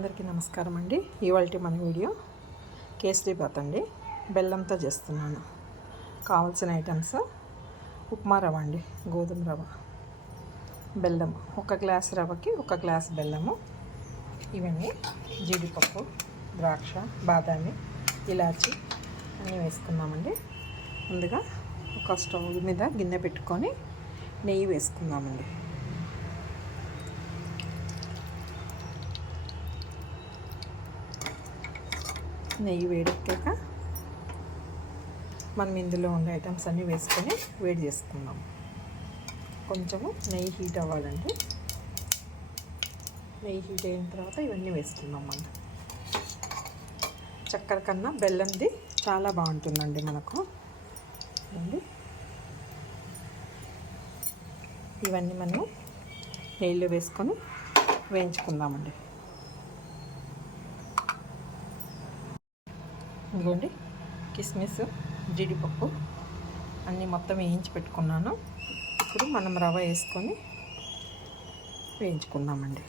అందరికీ నమస్కారం అండి. ఇవాళ మన వీడియో కేసరి బాత్ అండి. బెల్లంతో చేస్తున్నాను. కావాల్సిన ఐటమ్స్ ఉప్మా రవ్వ అండి. గోధుమ రవ్వ బెల్లం ఒక గ్లాస్ రవ్వకి ఒక గ్లాస్ బెల్లము ఇవన్నీ జీడిపప్పు ద్రాక్ష బాదామి ఇలాచి అన్నీ వేసుకుందామండి. ముందుగా ఒక స్టవ్ మీద గిన్నె పెట్టుకొని నెయ్యి వేసుకుందామండి. నెయ్యి వేడెక్కాక మనం ఇందులో ఉండే ఐటమ్స్ అన్నీ వేసుకొని వేడి చేసుకుందాం. కొంచెము నెయ్యి హీట్ అవ్వాలండి నెయ్యి హీట్ అయిన తర్వాత ఇవన్నీ వేసుకుందాం మనం చక్కెర కన్నా బెల్లంది చాలా బాగుంటుందండి మనకు. అండి ఇవన్నీ మనం నెయ్యిలో వేసుకొని వేయించుకుందామండి. ఇదిగోండి కిస్మిస్ జీడిపప్పు అన్నీ మొత్తం వేయించి పెట్టుకున్నాను. ఇప్పుడు మనం రవ వేసుకొని వేయించుకుందామండి.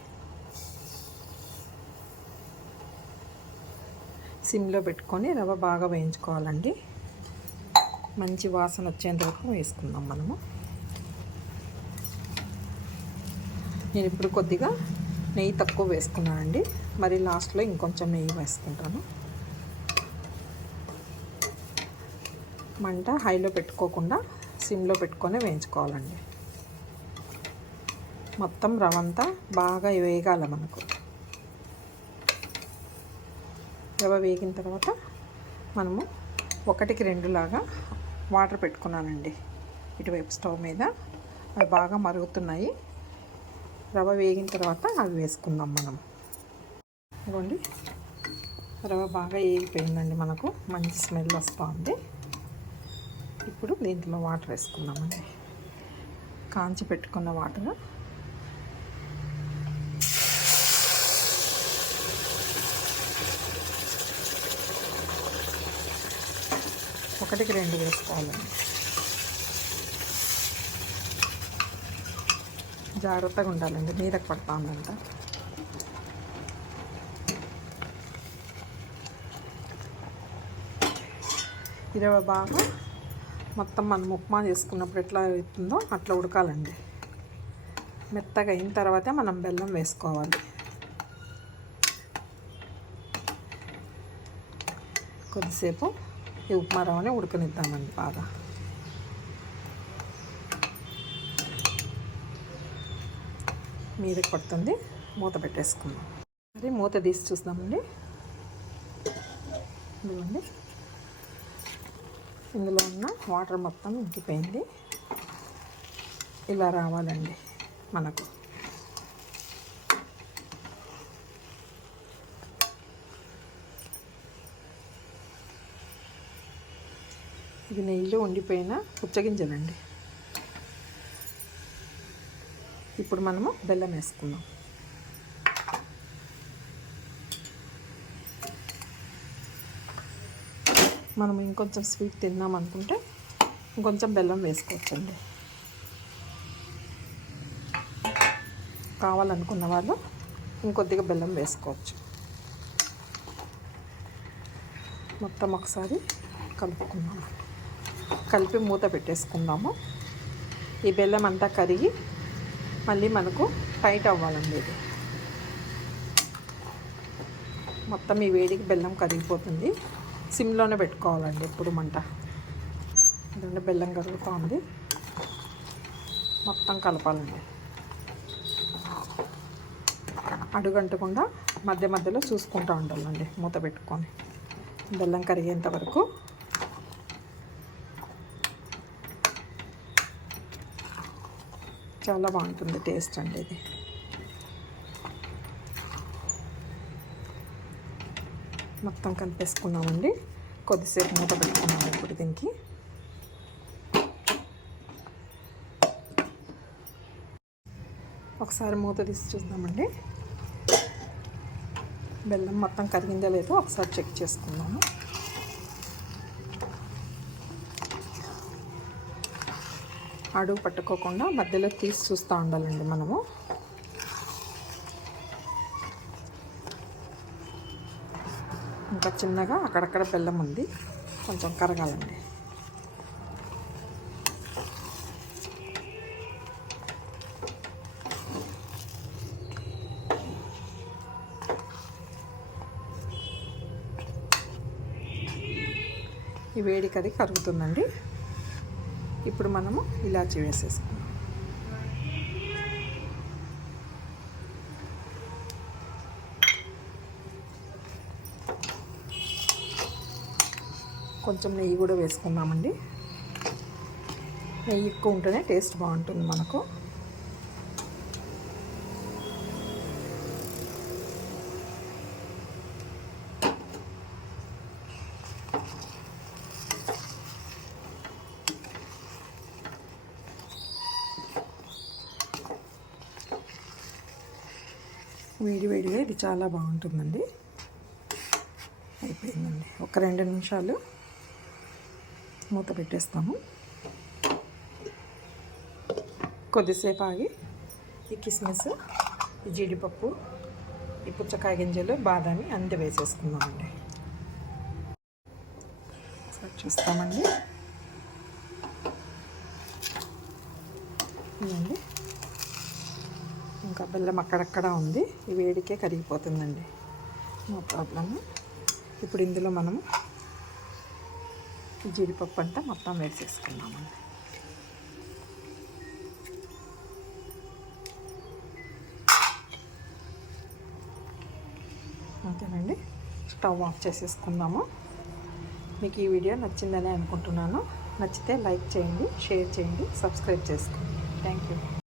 సిమ్లో పెట్టుకొని రవ బాగా వేయించుకోవాలండి. మంచి వాసన వచ్చేంత వరకు వేసుకుందాం మనము. నేను ఇప్పుడు కొద్దిగా నెయ్యి తక్కువ వేసుకున్నానండి. మరి లాస్ట్లో ఇంకొంచెం నెయ్యి వేసుకుంటాను. మంట హైలో పెట్టుకోకుండా సిమ్లో పెట్టుకొని వేయించుకోవాలండి. మొత్తం రవంతా బాగా వేగాల మనకు. రవ వేగిన తర్వాత మనము ఒకటికి రెండులాగా వాటర్ పెట్టుకున్నానండి. ఇటువైపు స్టవ్ మీద. అవి బాగా మరుగుతున్నాయి. రవ వేగిన తర్వాత అవి వేసుకుందాం మనం. ఇవ్వండి రవ బాగా వేగిపోయిందండి మనకు. మంచి స్మెల్ వస్తుంది. ఇప్పుడు దీంట్లో వాటర్ వేసుకుందామండి. కాంచి పెట్టుకున్న వాటర్. ఒకటికి రెండు వేసుకోవాలండి. జాగ్రత్తగా ఉండాలండి. మీదకి పడతా ఉందంట ఇరవై బాగా మొత్తం మనం ఉప్మా చేసుకున్నప్పుడు ఎట్లా అవుతుందో అట్లా ఉడకాలండి. మెత్తగా అయిన తర్వాతే మనం బెల్లం వేసుకోవాలి. కొద్దిసేపు ఈ ఉప్మా రవ్వని ఉడకనిద్దామండి బాగా. మీద పడుతుంది. మూత పెట్టేసుకుందాం. మరి మూత తీసి చూస్తామండి ఇదిగోండి. ఇందులో ఉన్న వాటర్ మొత్తం ఇంకిపోయింది ఇలా రావాలండి మనకు. ఇది నెయ్యిలో ఉండిపోయిన పుచ్చగింజలండి. ఇప్పుడు మనము బెల్లం వేసుకుందాం. మనం ఇంకొంచెం స్వీట్ తిందాం అనుకుంటే ఇంకొంచెం బెల్లం వేసుకోవచ్చండి. కావాలనుకున్న వాళ్ళు ఇంకొద్దిగా బెల్లం వేసుకోవచ్చు. మొత్తం ఒకసారి కలుపుకుందాము కలిపి మూత పెట్టేసుకుందాము. ఈ బెల్లం అంతా కరిగి మళ్ళీ మనకు టైట్ అవ్వాలండి ఇది. మొత్తం ఈ వేడికి బెల్లం కరిగిపోతుంది. సిమ్లోనే పెట్టుకోవాలండి ఎప్పుడు మంట. ఎందుకంటే బెల్లం కరుగుతుంది మొత్తం కలపాలండి. అడుగంటకుండా మధ్య మధ్యలో చూసుకుంటూ ఉండాలండి మూత పెట్టుకొని. బెల్లం కరిగేంత వరకు. చాలా బాగుంటుంది టేస్ట్ అండి ఇది. మొత్తం కలిపేసుకున్నామండి. కొద్దిసేపు మూత పెట్టుకున్నాము ఇప్పుడు దీనికి. ఒకసారి మూత తీసి చూద్దామండి. బెల్లం మొత్తం కరిగిందా లేదో ఒకసారి చెక్ చేసుకుందాము. అడుగు పట్టుకోకుండా మధ్యలో తీసి చూస్తూ ఉండాలండి మనము. ఇంకా చిన్నగా అక్కడక్కడ బెల్లం ఉంది. కొంచెం కరగాలండి. ఈ వేడికి అది కరుగుతుందండి. ఇప్పుడు మనము ఇలాచి వేసేసాం కొంచెం నెయ్యి కూడా వేసుకుందామండి. నెయ్యి ఎక్కువ ఉంటేనే టేస్ట్ బాగుంటుంది మనకు. వేడి వేడిగా ఇది చాలా బాగుంటుందండి. అయిపోయిందండి. ఒక రెండు నిమిషాలు. మూత పెట్టేస్తాము. కొద్దిసేపు ఆగి ఈ కిస్మిస్ ఈ జీడిపప్పు ఈ పుచ్చకాయ గింజలు బాదామి అంత వేసేసుకుందామండి. చూస్తామండి. ఇదండి ఇంకా బెల్లం అక్కడక్కడ ఉంది. ఈ వేడికే కరిగిపోతుందండి. No problem. ఇప్పుడు ఇందులో మనము జీడిపప్పు అంతా మొత్తం వేసేసుకున్నామండి అంతేనండి స్టవ్ ఆఫ్ చేసేసుకుందాము. మీకు ఈ వీడియో నచ్చిందని అనుకుంటున్నాను. నచ్చితే లైక్ చేయండి షేర్ చేయండి సబ్స్క్రైబ్ చేసుకోండి. Thank you.